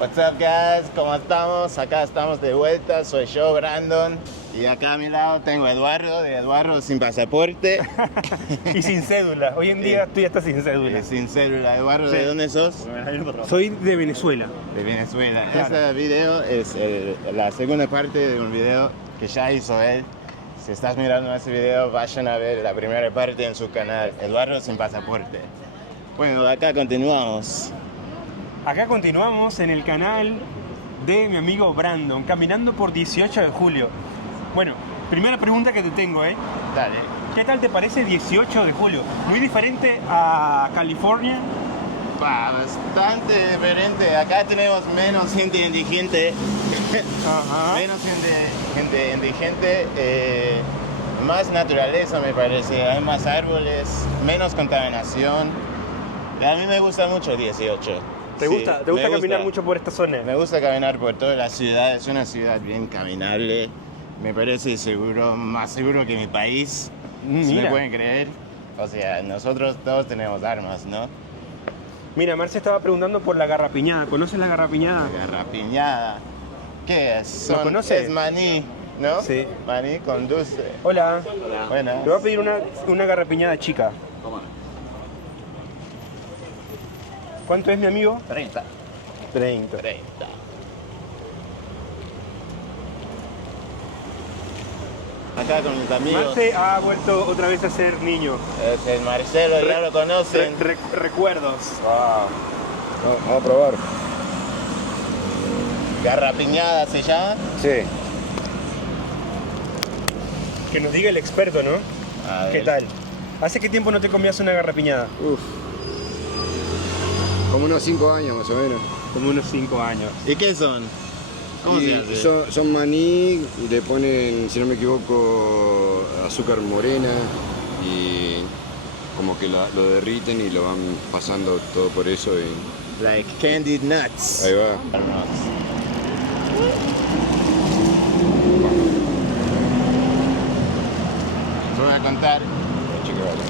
What's up, guys? ¿Cómo estamos? Acá estamos de vuelta. Soy yo, Brandon. Y acá a mi lado tengo a Eduardo, de Eduardo sin pasaporte. Y sin cédula. Hoy en día tú ya estás sin cédula. Sin célula. Eduardo, ¿de dónde sos? Soy de Venezuela. De Venezuela. Claro. Este video es la segunda parte de un video que ya hizo él. Si estás mirando ese video, vayan a ver la primera parte en su canal, Eduardo sin pasaporte. Bueno, acá continuamos. Acá continuamos en el canal de mi amigo Brandon, caminando por 18 de julio. Bueno, primera pregunta que te tengo, Dale. ¿qué tal te parece 18 de julio? ¿Muy diferente a California? Bastante diferente. Acá tenemos menos gente indigente. Ajá. Menos gente indigente. Más naturaleza, me parece. Hay más árboles, menos contaminación. A mí me gusta mucho 18. ¿Te gusta caminar mucho por esta zona? Me gusta caminar por toda la ciudad. Es una ciudad bien caminable. Me parece seguro, más seguro que mi país. Si me Mira. pueden creer. O sea, nosotros todos tenemos armas, ¿no? Mira, Marce estaba preguntando por la garrapiñada. ¿Conoces la garrapiñada? Garrapiñada. ¿Qué es? ¿Lo conoces? Es maní, ¿no? Sí. Maní con dulce. Hola. Buenas. Te voy a pedir una garrapiñada chica. ¿Cuánto es, mi amigo? 30. 30. 30. Acá con mis amigos. Marce ha vuelto otra vez a ser niño. Es el Marcelo, ya lo conocen. Recuerdos. Vamos a probar. Garrapiñada se llama. Sí. Que nos diga el experto, ¿no? A ver. ¿Qué tal? ¿Hace qué tiempo no te comías una garrapiñada? Uf. Como unos 5 años más o menos. Como unos 5 años. ¿Y qué son? ¿Cómo Y se hace? son maní y le ponen, si no me equivoco, azúcar morena y como que lo derriten y lo van pasando todo por eso y Like candied nuts. ahí va. Te voy a contar. Chica, vale.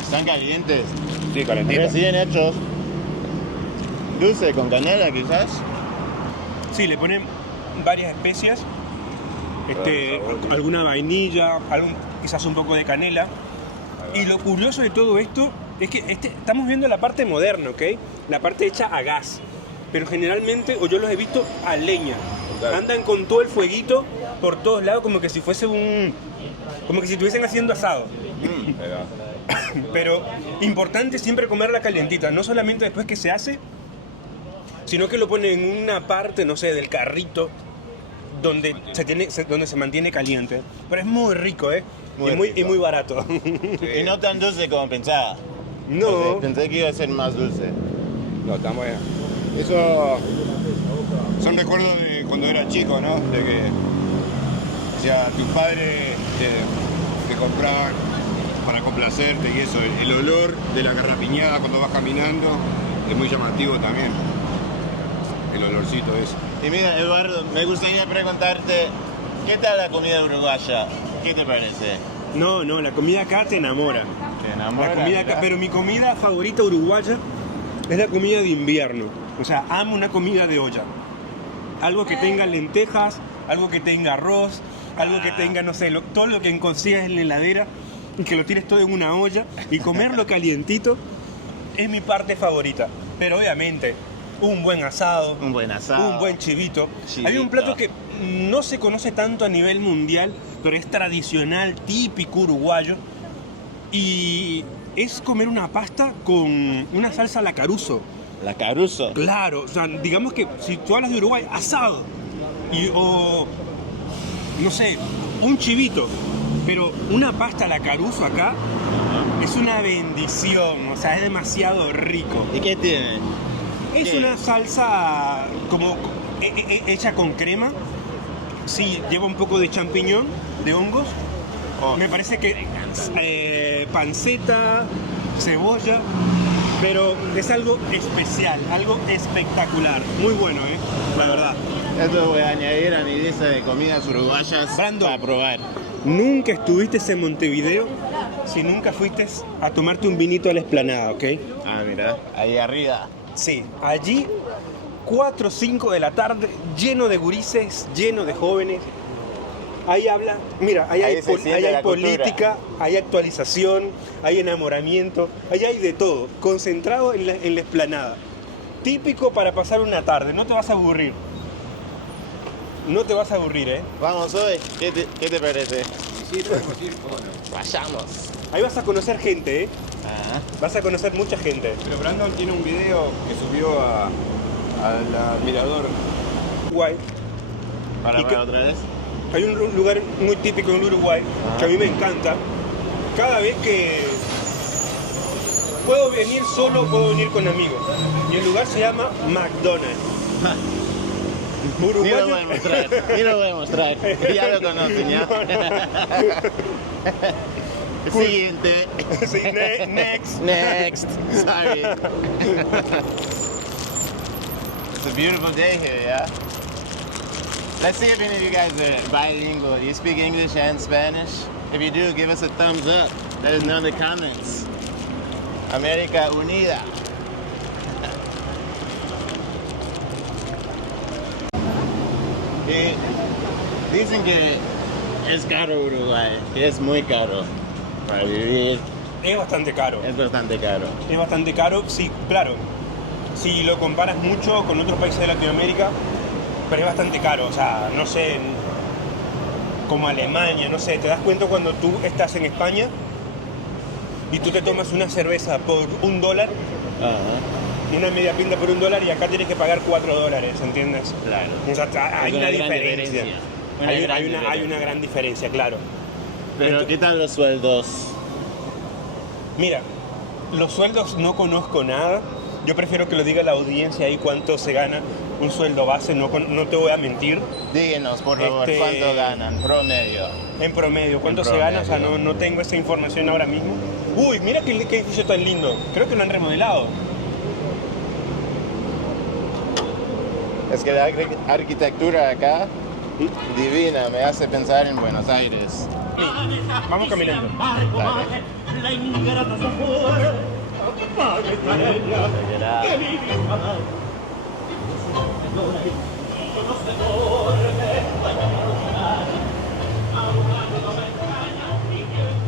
Están calientes. Sí, calentita. Recién hechos. Dulce con canela quizás. Sí, le ponen varias especias. Alguna vainilla, quizás un poco de canela. Y lo curioso de todo esto es que estamos viendo la parte moderna, ¿ok? La parte hecha a gas. Pero generalmente, o yo los he visto a leña. Claro. Andan con todo el fueguito por todos lados como que si fuese como que si estuviesen haciendo asado. Ahí va. Pero importante siempre comerla calientita, no solamente después que se hace, sino que lo ponen en una parte, no sé, del carrito donde se mantiene caliente. Pero es muy rico, Muy y rico. muy barato. Y no tan dulce como pensaba. No. Porque pensé que iba a ser más dulce. No, está bueno. Eso son recuerdos de cuando era chico, ¿no? De que, o sea, tus padres te compraban para complacerte y eso. El olor de la garrapiñada cuando vas caminando es muy llamativo también. El olorcito ese. Y mira, Eduardo, me gustaría preguntarte, ¿qué tal la comida uruguaya? ¿Qué te parece? No, la comida acá te enamora. ¿Te enamora? La comida acá, pero mi comida favorita uruguaya es la comida de invierno. O sea, amo una comida de olla. Algo que tenga lentejas, algo que tenga arroz, algo que tenga, no sé, todo lo que consigas en la heladera y que lo tires todo en una olla y comerlo calientito es mi parte favorita. Pero obviamente, un buen asado, Un buen asado. un buen chivito. Chivito. Hay un plato que no se conoce tanto a nivel mundial, pero es tradicional, típico uruguayo. Y es comer una pasta con una salsa a la Caruso. La Caruso. Claro, o sea, digamos que si tú hablas de Uruguay, asado. O, no sé, un chivito. Pero una pasta a la Caruso acá es una bendición, o sea, es demasiado rico. ¿Y qué tiene? Es ¿Qué? una salsa como hecha con crema. Sí, lleva un poco de champiñón, de hongos. Oh. Me parece que panceta, cebolla, pero es algo especial, algo espectacular. Muy bueno, la verdad. Esto voy a añadir a mi lista de comidas uruguayas Brandon. para probar. Nunca estuviste en Montevideo si nunca fuiste a tomarte un vinito a la Esplanada, ¿ok? Ah, mira, ahí arriba. Sí, allí 4 o 5 de la tarde, lleno de gurises, lleno de jóvenes. Ahí habla, mira, ahí Ahí se siente ahí hay la cultura. política, hay actualización, hay enamoramiento, ahí hay de todo, concentrado en la explanada. Típico para pasar una tarde, no te vas a aburrir. No te vas a aburrir, ¿eh? Vamos hoy, ¿qué te parece? Sí, podemos ir. Vayamos. Ahí vas a conocer gente, ¿eh? Ah, Vas a conocer mucha gente. Pero Brandon tiene un video que subió al mirador. Guay. para ¿Y qué? otra vez. Hay un lugar muy típico en Uruguay que a mí me encanta. Cada vez que puedo venir solo, puedo venir con amigos. Y el lugar se llama McDonald's. Ni lo voy a Uruguayo. mostrar, ni lo voy a mostrar. Ya lo conocen, ¿ya? Siguiente. Sí, next. Next. Sorry. It's a beautiful day here, yeah? Let's see if any of you guys are bilingual. You speak English and Spanish? If you do, give us a thumbs up. Let us know in the comments. América Unida. Y dicen que es caro Uruguay, que es muy caro para vivir, Es bastante caro. es bastante caro. Es bastante caro, sí, claro. Si lo comparas mucho con otros países de Latinoamérica, pero es bastante caro. O sea, no sé, como Alemania, no sé, te das cuenta cuando tú estás en España y tú te tomas una cerveza por $1, Ajá, una media pinta por $1 y acá tienes que pagar $4, ¿entiendes? claro. O sea, hay Es una gran diferencia. Una gran Hay diferencia. una gran diferencia, claro. Pero ¿qué tal los sueldos? Mira, los sueldos no conozco nada. Yo prefiero que lo diga la audiencia ahí cuánto se gana un sueldo base, no te voy a mentir. Díganos, por favor, Este- ¿cuánto ganan promedio? En promedio, ¿cuánto En se gana? O sea, promedio. no tengo esa información ahora mismo. Uy, mira qué edificio tan lindo. Creo que lo han remodelado. Es que la arquitectura acá, divina, me hace pensar en Buenos Aires. Vamos caminando. Dale. La ingrata se fue, paga estrella, que viví jamás.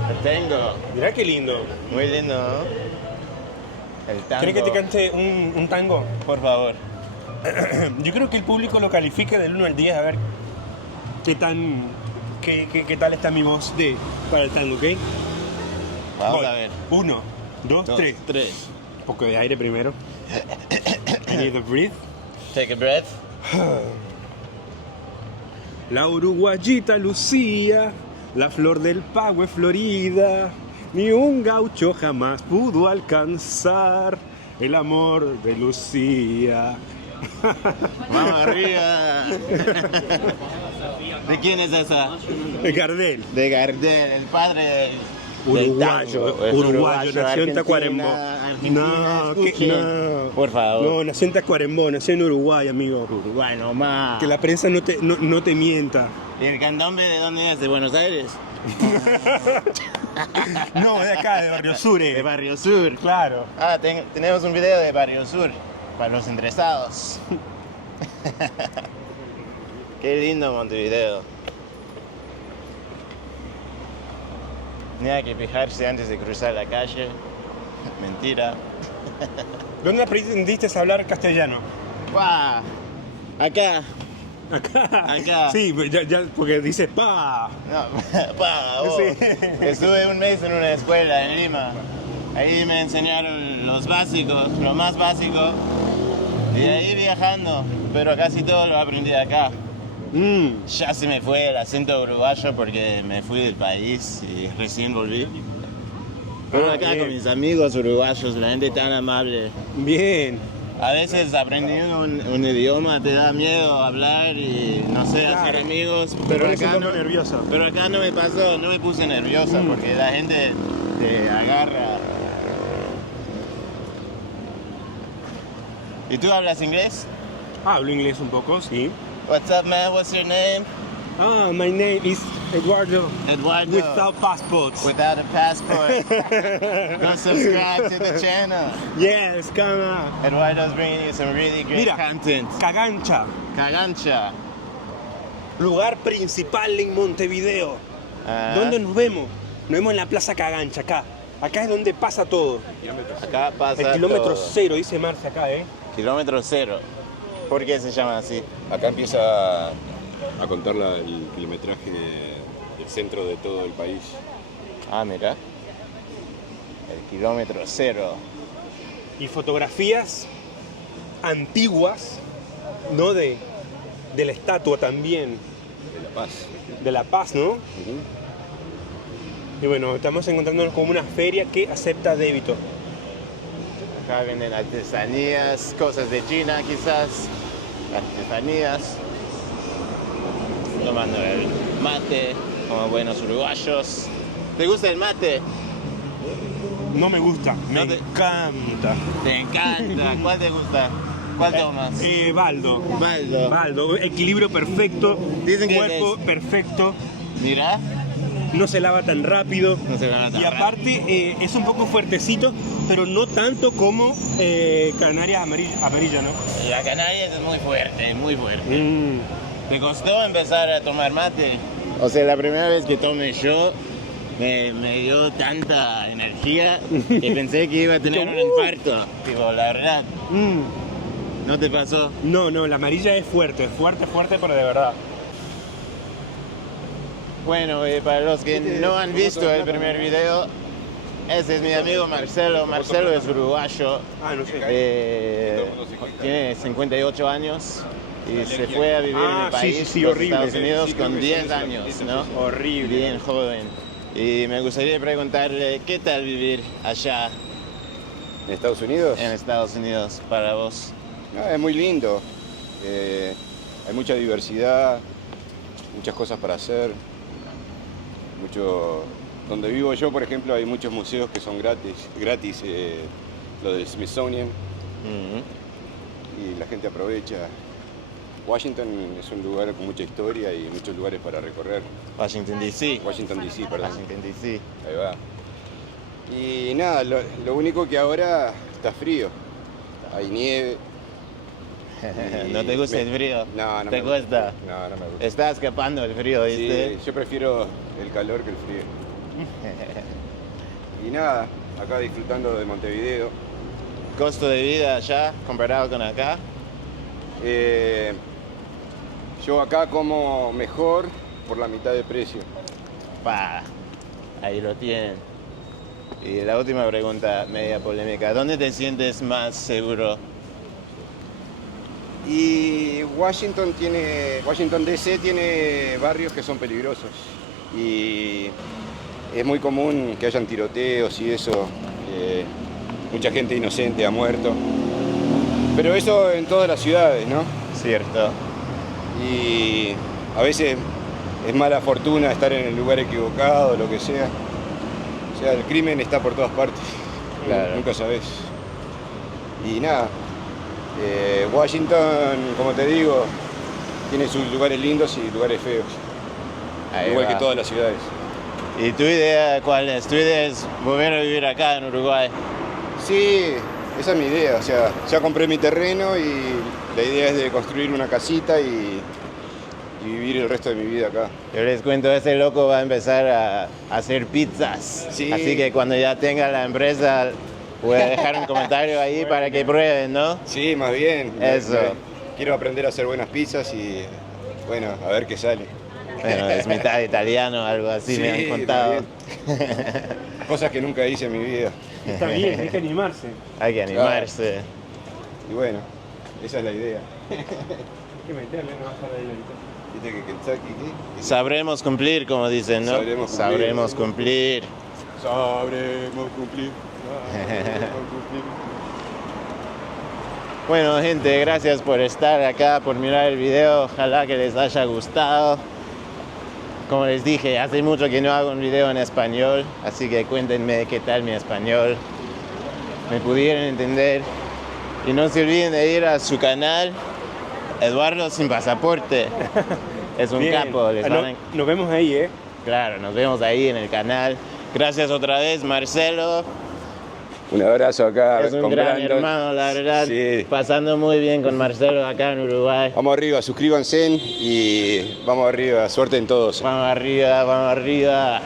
Te tengo. Mira qué lindo. Muy lindo, ¿no? El tango. ¿Quieres que te cante un tango? Por favor. Yo creo que el público lo califique del 1 al 10 a ver qué tal está mi voz para el tango, ¿ok? Vamos Voy. a ver. 1, 2, 3. 3. Un poco de aire primero. I need to breathe. Take a breath. La uruguayita Lucía, la flor del Pagüe florida, ni un gaucho jamás pudo alcanzar el amor de Lucía. Vamos arriba. ¿De quién es esa? De Gardel. De Gardel, el padre del Uruguayo, tango. Es uruguayo, nació en Argentina, Tacuarembó. Argentina, No, escuchen. no. Por favor. No, nació en Tacuarembó, nació en Uruguay, amigo. Uruguay nomás. Que la prensa no te mienta. ¿Y el candombe de dónde es? ¿De Buenos Aires? No, de acá, de Barrio Sur. De Barrio Sur. Claro. Ah, tenemos un video de Barrio Sur para los interesados. Qué lindo Montevideo. Ni hay que fijarse antes de cruzar la calle. Mentira. ¿Dónde aprendiste a hablar castellano? ¡Pah! Acá. Acá. Sí, ya porque dice pa. No, pa, vos. Sí. Estuve un mes en una escuela en Lima. Ahí me enseñaron los básicos, lo más básico. Y de ahí viajando, pero casi todo lo aprendí acá. Ya se me fue el acento uruguayo porque me fui del país y recién volví. Pero acá bien. con mis amigos uruguayos, la gente tan amable. Bien. A veces aprendiendo un idioma te da miedo hablar y no sé, Claro. hacer amigos, Te pero pones un acá poco no, nerviosa. pero acá no me pasó, no me puse nerviosa porque la gente te agarra. ¿Y tú hablas inglés? Hablo inglés un poco, sí. What's up, man? What's your name? Ah, my name is Eduardo. Eduardo. Without passports. Without a passport. Go subscribe to the channel. Yes, come on. Eduardo's bringing you some really great Mira, content. Cagancha, Cagancha. lugar principal en Montevideo. Ah, ¿Dónde nos vemos? Nos vemos en la Plaza Cagancha, acá. Acá es donde pasa todo. acá pasa El kilómetro todo. 0, dice Marce acá, ¿eh? Kilómetro 0. ¿Por qué se llama así? Acá empieza a contar el kilometraje del centro de todo el país. Ah, mira. El kilómetro 0. Y fotografías antiguas, ¿no? De la estatua también, De La Paz. de La Paz, ¿no? Y bueno, estamos encontrándonos con una feria que acepta débito. Acá venden artesanías, cosas de China quizás. Artesanías. Tomando el mate, como buenos uruguayos. ¿Te gusta el mate? No me gusta, me No te- encanta. Te encanta. ¿Cuál te gusta? ¿Cuál tomas? Baldo. Baldo. Baldo, equilibrio perfecto, Dicen que cuerpo perfecto, Mira. no se lava tan rápido. No se van a Y aparte es un poco fuertecito, pero no tanto como Canarias amarilla, ¿no? La Canarias es muy fuerte, muy fuerte. ¿Te costó empezar a tomar mate? O sea, la primera vez que tomé yo me dio tanta energía que pensé que iba a tener un infarto. Tipo, la verdad, ¿no te pasó? No, la amarilla es fuerte, pero de verdad. Bueno, para los que no han visto el primer video, ese es mi amigo Marcelo. Marcelo es uruguayo. Ah, no sé. Tiene 58 años y se fue a vivir en Ah, el país, sí, los horrible. Estados Unidos, Sí, creo con que 10 sí, años, ¿no? Horrible. Bien joven. Y me gustaría preguntarle, ¿qué tal vivir allá ¿En Estados Unidos? en Estados Unidos para vos? No, es muy lindo. Hay mucha diversidad, muchas cosas para hacer. Donde vivo yo, por ejemplo, hay muchos museos que son gratis, lo del Smithsonian, y la gente aprovecha. Washington es un lugar con mucha historia y muchos lugares para recorrer. Washington DC. Washington DC, perdón. Washington DC. Ahí va. Y nada, lo único que ahora está frío. Hay nieve. y ¿No te gusta el frío? No, no ¿Te me gusta. cuesta? No, no me gusta. Está escapando el frío, ¿viste? Sí, yo prefiero el calor que el frío. Y nada, acá disfrutando de Montevideo. ¿Costo de vida allá comparado con acá? Yo acá como mejor por la mitad de precio. Pa, ahí lo tienen. Y la última pregunta, media polémica. ¿Dónde te sientes más seguro? Y Washington DC tiene barrios que son peligrosos. Y es muy común que hayan tiroteos y eso. Mucha gente inocente ha muerto. Pero eso en todas las ciudades, ¿no? Cierto. Y a veces es mala fortuna estar en el lugar equivocado, lo que sea. O sea, el crimen está por todas partes. Claro. Nunca sabes. Y nada, Washington, como te digo, tiene sus lugares lindos y lugares feos. Ahí Igual va. que todas las ciudades. ¿Y tu idea cuál es? ¿Tu idea es volver a vivir acá en Uruguay? Sí, esa es mi idea. O sea, ya compré mi terreno y la idea es de construir una casita y vivir el resto de mi vida acá. Yo les cuento, ese loco va a empezar a hacer pizzas. Sí. Así que cuando ya tenga la empresa, voy a dejar un comentario ahí para que prueben, ¿no? Sí, más bien. Eso. Quiero aprender a hacer buenas pizzas y, bueno, a ver qué sale. Bueno, es mitad italiano, algo así me han contado. Cosas que nunca hice en mi vida. Está bien, hay que animarse. Hay que animarse. Y bueno, esa es la idea. Hay que meterle una bajada de ahorita. Viste que Kentucky, ¿qué? Sabremos cumplir, como dicen, ¿no? Sabremos cumplir. Sabremos cumplir. Sabremos cumplir. Sabremos cumplir. Bueno, gente, gracias por estar acá, por mirar el video. Ojalá que les haya gustado. Como les dije, hace mucho que no hago un video en español, así que cuéntenme qué tal mi español. Me pudieron entender. Y no se olviden de ir a su canal, Eduardo Sin Pasaporte. Es un Bien. capo. Les van a- Nos vemos ahí, ¿eh? Claro, nos vemos ahí en el canal. Gracias otra vez, Marcelo. Un abrazo acá. Es un con gran Brandon. hermano, la verdad. Sí. Pasando muy bien con Marcelo acá en Uruguay. Vamos arriba, suscríbanse y vamos arriba. Suerte en todos. Vamos arriba, vamos arriba.